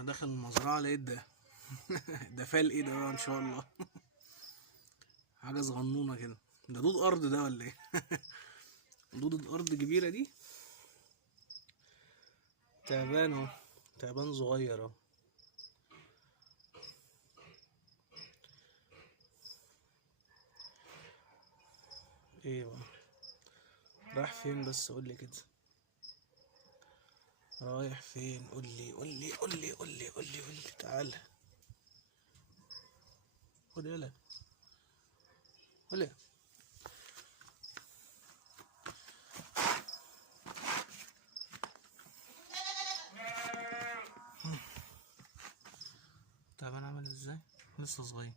انا داخل المزرعة لقيت ده. ده فال ايه ده بقى ان شاء الله. حاجة صغنونة كده. ده دود ارض ده ولا ايه؟ دود الارض كبيرة دي. تعبان اهو. تعبان صغير اهو. ايه بقى؟ رايح فين بس قولي كده. رايح فين؟ قولي قولي قولي قولي قولي قولي. تعالى. خد يلا. قولي. تعبان عامل ازاي؟ لسه صغير.